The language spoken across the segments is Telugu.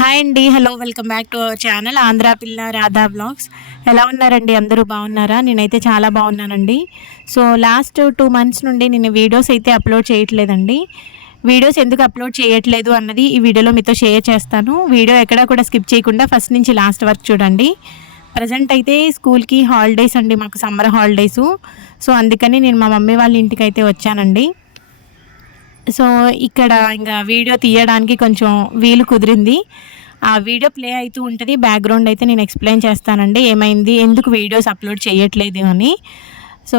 హాయ్ అండి hello welcome back to our channel Andhra పిల్ల రాధా బ్లాగ్స్ ఎలా ఉన్నారండి? అందరూ బాగున్నారా? నేనైతే చాలా బాగున్నానండి. సో లాస్ట్ టూ మంత్స్ నుండి నేను వీడియోస్ అయితే అప్లోడ్ చేయట్లేదండి. వీడియోస్ ఎందుకు అప్లోడ్ చేయట్లేదు అన్నది ఈ వీడియోలో మీతో షేర్ చేస్తాను. వీడియో ఎక్కడా కూడా స్కిప్ చేయకుండా ఫస్ట్ నుంచి లాస్ట్ వరకు చూడండి. ప్రజెంట్ అయితే స్కూల్కి హాలిడేస్ అండి మాకు సమ్మర్ హాలిడేస్ సో అందుకని నేను మా మమ్మీ వాళ్ళ ఇంటికి అయితే వచ్చానండి. సో ఇక్కడ ఇంకా వీడియో తీయడానికి కొంచెం వీలు కుదిరింది. ఆ వీడియో ప్లే అవుతూ ఉంటుంది. బ్యాక్గ్రౌండ్ అయితే నేను ఎక్స్ప్లెయిన్ చేస్తానండి. ఏమైంది? ఎందుకు వీడియోస్ అప్లోడ్ చేయట్లేదు అని. సో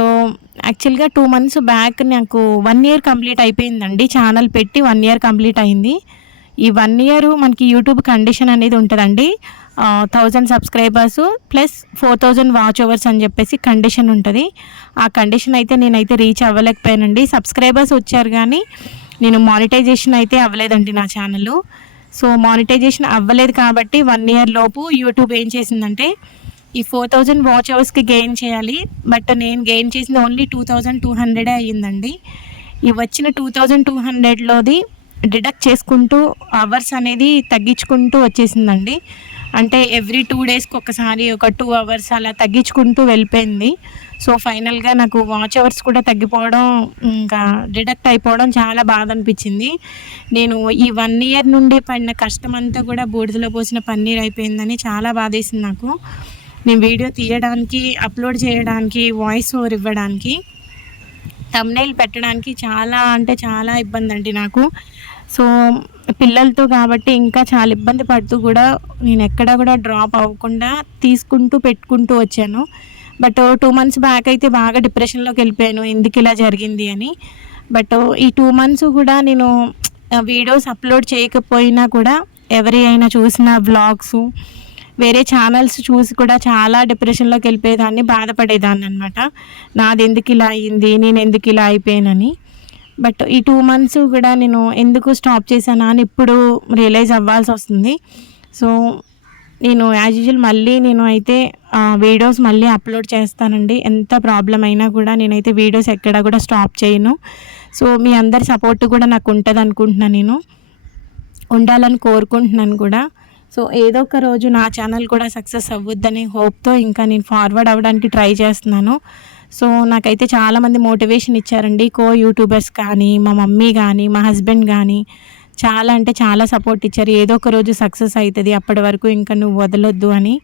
యాక్చువల్గా టూ మంత్స్ బ్యాక్ నాకు వన్ ఇయర్ కంప్లీట్ అయిపోయిందండి. ఛానల్ పెట్టి వన్ ఇయర్ కంప్లీట్ అయింది. ఈ వన్ ఇయర్ మనకి యూట్యూబ్ కండిషన్ అనేది ఉంటుందండి. Thousand subscribers plus four thousand watch hours అని చెప్పేసి కండిషన్ ఉంటుంది. ఆ కండిషన్ అయితే నేనైతే రీచ్ అవ్వలేకపోయానండి. సబ్స్క్రైబర్స్ వచ్చారు కానీ నేను మానిటైజేషన్ అయితే అవ్వలేదండి నా ఛానల్ సో మానిటైజేషన్ అవ్వలేదు కాబట్టి వన్ ఇయర్ లోపు యూట్యూబ్ ఏం చేసిందంటే ఈ ఫోర్ థౌజండ్ వాచ్ అవర్స్కి గెయిన్ చేయాలి బట్ నేను గెయిన్ చేసింది ఓన్లీ టూ థౌజండ్ టూ హండ్రెడే అయ్యిందండి. ఈ వచ్చిన టూ థౌజండ్ టూ హండ్రెడ్లోది డిడక్ట్ చేసుకుంటూ అవర్స్ అనేది తగ్గించుకుంటూ వచ్చేసిందండి. అంటే ఎవ్రీ టూ డేస్కి ఒకసారి ఒక టూ అవర్స్ అలా తగ్గించుకుంటూ వెళ్ళిపోయింది. సో ఫైనల్గా నాకు వాచ్ అవర్స్ కూడా తగ్గిపోవడం ఇంకా డిడక్ట్ అయిపోవడం చాలా బాధ అనిపించింది. నేను ఈ వన్ ఇయర్ నుండి పడిన కష్టం అంతా కూడా బూడిదలో పోసిన పన్నీర్ అయిపోయిందని చాలా బాధేసింది నాకు. నేను వీడియో తీయడానికి అప్లోడ్ చేయడానికి వాయిస్ ఓవర్ ఇవ్వడానికి తమ్నైల్ పెట్టడానికి చాలా అంటే చాలా ఇబ్బంది అండి నాకు. సో పిల్లలతో కాబట్టి ఇంకా చాలా ఇబ్బంది పడుతూ కూడా నేను ఎక్కడ కూడా డ్రాప్ అవ్వకుండా తీసుకుంటూ పెట్టుకుంటూ వచ్చాను. బట్ టూ మంత్స్ బ్యాక్ అయితే బాగా డిప్రెషన్లోకి వెళ్ళిపోయాను. ఎందుకు ఇలా జరిగింది అని. బట్ ఈ టూ మంత్స్ కూడా నేను వీడియోస్ అప్లోడ్ చేయకపోయినా కూడా ఎవరి అయినా చూసిన వ్లాగ్స్ వేరే ఛానల్స్ చూసి కూడా చాలా డిప్రెషన్లోకి వెళ్ళిపోయేదాన్ని బాధపడేదాన్ని అనమాట నాది ఎందుకు ఇలా అయింది నేను ఎందుకు ఇలా అయిపోయానని. బట్ ఈ టూ మంత్స్ కూడా నేను ఎందుకు స్టాప్ చేశానా అని ఇప్పుడు రియలైజ్ అవ్వాల్సి వస్తుంది. సో నేను యాజ్ యూజువల్ మళ్ళీ నేను అయితే వీడియోస్ మళ్ళీ అప్లోడ్ చేస్తానండి. ఎంత ప్రాబ్లం అయినా కూడా నేనైతే వీడియోస్ ఎక్కడ కూడా స్టాప్ చేయను. సో మీ అందరి సపోర్ట్ కూడా నాకు ఉంటుంది అనుకుంటున్నాను నేను. ఉండాలని కోరుకుంటున్నాను కూడా. సో ఏదో ఒక రోజు నా ఛానల్ కూడా సక్సెస్ అవ్వద్దని హోప్తో ఇంకా నేను ఫార్వర్డ్ అవ్వడానికి ట్రై చేస్తున్నాను. సో నాకైతే చాలామంది మోటివేషన్ ఇచ్చారండి. కో యూట్యూబర్స్ కానీ మా మమ్మీ కానీ మా హస్బెండ్ కానీ చాలా అంటే చాలా సపోర్ట్ ఇచ్చారు. ఏదో ఒక రోజు సక్సెస్ అవుతుంది అప్పటి వరకు ఇంకా నువ్వు వదలొద్దు అని.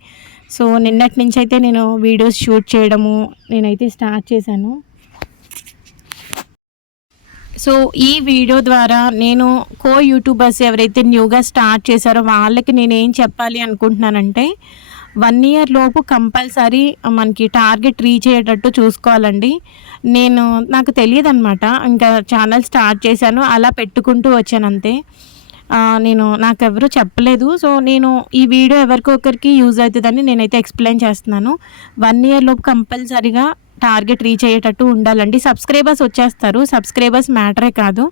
సో నిన్నటి నుంచి అయితే నేను వీడియోస్ షూట్ చేయడము నేనైతే స్టార్ట్ చేశాను. సో ఈ వీడియో ద్వారా నేను కో యూట్యూబర్స్ ఎవరైతే న్యూగా స్టార్ట్ చేశారో వాళ్ళకి నేను ఏం చెప్పాలి అనుకుంటున్నానంటే వన్ ఇయర్ లోపు కంపల్సరీ మనకి టార్గెట్ రీచ్ అయ్యేటట్టు చూసుకోవాలండి. నేను నాకు తెలియదు అనమాట ఇంకా ఛానల్ స్టార్ట్ చేశాను అలా పెట్టుకుంటూ వచ్చాను అంతే. నేను నాకు ఎవరు చెప్పలేదు. సో నేను ఈ వీడియో ఎవరికొకరికి యూజ్ అవుతుందని నేనైతే ఎక్స్ప్లెయిన్ చేస్తున్నాను. వన్ ఇయర్ లోపు కంపల్సరీగా టార్గెట్ రీచ్ అయ్యేటట్టు ఉండాలండి. సబ్స్క్రైబర్స్ వచ్చేస్తారు. సబ్స్క్రైబర్స్ మ్యాటరే కాదు.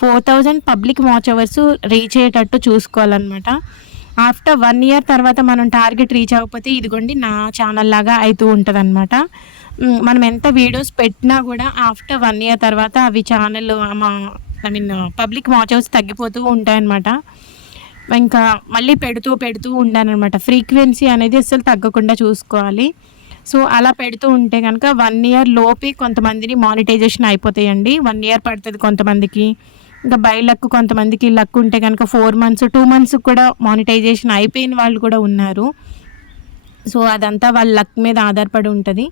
Four thousand public watch hours reach అయ్యేటట్టు చూసుకోవాలన్నమాట. ఆఫ్టర్ వన్ ఇయర్ తర్వాత మనం టార్గెట్ రీచ్ అవ్వకపోతే ఇదిగోండి నా ఛానల్ లాగా అవుతూ ఉంటుంది అనమాట మనం ఎంత వీడియోస్ పెట్టినా కూడా ఆఫ్టర్ వన్ ఇయర్ తర్వాత అవి ఛానల్ మా I mean public watch hours తగ్గిపోతూ ఉంటాయన్నమాట. ఇంకా మళ్ళీ పెడుతూ పెడుతూ ఉండాలన్నమాట. ఫ్రీక్వెన్సీ అనేది అసలు తగ్గకుండా చూసుకోవాలి. సో అలా పెడుతూ ఉంటే కనుక వన్ ఇయర్ లోపే కొంతమందిని మానిటైజేషన్ అయిపోతాయండి. వన్ ఇయర్ పడుతుంది కొంతమందికి. ఇంకా బై లక్ కొంతమందికి లక్ ఉంటే కనుక ఫోర్ మంత్స్ టూ మంత్స్ కూడా మానిటైజేషన్ అయిపోయిన వాళ్ళు కూడా ఉన్నారు. సో అదంతా వాళ్ళ లక్ మీద ఆధారపడి ఉంటుంది.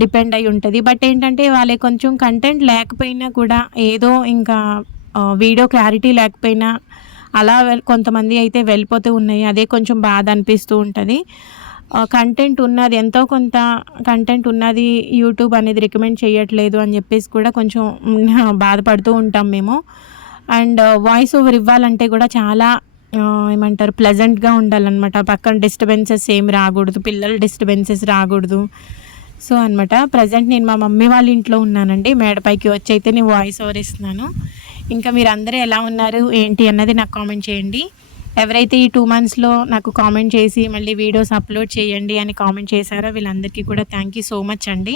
డిపెండ్ అయి ఉంటుంది. బట్ ఏంటంటే వాళ్ళకి కొంచెం కంటెంట్ లేకపోయినా కూడా ఏదో ఇంకా వీడియో క్లారిటీ లేకపోయినా అలా కొంతమంది అయితే వెళ్ళిపోతూ ఉన్నాయి. అదే కొంచెం బాధ అనిపిస్తూ ఉంటుంది. కంటెంట్ ఉన్నది ఎంతో కొంత కంటెంట్ ఉన్నది యూట్యూబ్ అనేది రికమెండ్ చేయట్లేదు అని చెప్పేసి కూడా కొంచెం బాధపడుతూ ఉంటాం మేము. అండ్ వాయిస్ ఓవర్ ఇవ్వాలంటే కూడా చాలా ఏమంటారు ప్లెజెంట్గా ఉండాలన్నమాట. పక్కన డిస్టర్బెన్సెస్ ఏమి రాకూడదు పిల్లలు డిస్టర్బెన్సెస్ రాకూడదు. సో అనమాట ప్రజెంట్ నేను మా మమ్మీ వాళ్ళ ఇంట్లో ఉన్నానండి. మేడపైకి వచ్చి అయితే నేను వాయిస్ ఓవర్ ఇస్తున్నాను. ఇంకా మీరు అందరూ ఎలా ఉన్నారు ఏంటి అన్నది నాకు కామెంట్ చేయండి. ఎవరైతే ఈ టూ మంత్స్లో నాకు కామెంట్ చేసి మళ్ళీ వీడియోస్ అప్లోడ్ చేయండి అని కామెంట్ చేశారో వీళ్ళందరికీ కూడా థ్యాంక్ యూ సో మచ్ అండి.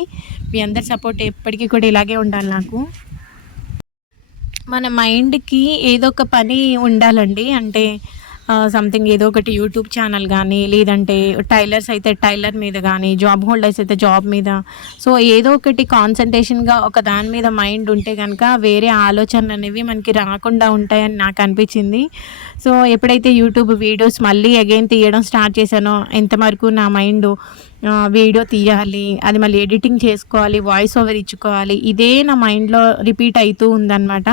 మీ అందరి సపోర్ట్ ఎప్పటికీ కూడా ఇలాగే ఉండాలి నాకు. మన మైండ్కి ఏదో ఒక పని ఉండాలండి. అంటే సంథింగ్ ఏదో ఒకటి యూట్యూబ్ ఛానల్ కానీ లేదంటే టైలర్స్ అయితే టైలర్ మీద కానీ జాబ్ హోల్డర్స్ అయితే జాబ్ మీద. సో ఏదో ఒకటి కాన్సన్ట్రేషన్గా ఒక దాని మీద మైండ్ ఉంటే కనుక వేరే ఆలోచనలు అనేవి మనకి రాకుండా ఉంటాయని నాకు అనిపించింది. సో ఎప్పుడైతే యూట్యూబ్ వీడియోస్ మళ్ళీ అగైన్ తీయడం స్టార్ట్ చేశానో ఎంతవరకు నా మైండ్ వీడియో తీయాలి అది మళ్ళీ ఎడిటింగ్ చేసుకోవాలి వాయిస్ ఓవర్ ఇచ్చుకోవాలి ఇదే నా మైండ్లో రిపీట్ అవుతూ ఉందన్నమాట.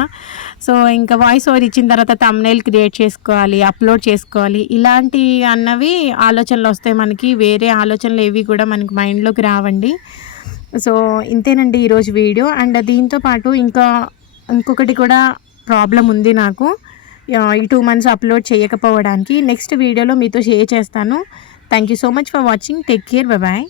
సో ఇంకా వాయిస్ ఓవర్ ఇచ్చిన తర్వాత తమ్నైల్ క్రియేట్ చేసుకోవాలి అప్లోడ్ చేసుకోవాలి. ఇలాంటి అన్నవి ఆలోచనలు వస్తాయి మనకి. వేరే ఆలోచనలు ఏవి కూడా మనకి మైండ్లోకి రావండి. సో ఇంతేనండి ఈరోజు వీడియో. అండ్ దీంతో పాటు ఇంకా ఇంకొకటి కూడా ప్రాబ్లం ఉంది నాకు. ఈ టూ మంత్స్ అప్లోడ్ చేయకపోవడానికి. నెక్స్ట్ వీడియోలో మీతో షేర్ చేస్తాను. Thank you so much for watching. Take care. Bye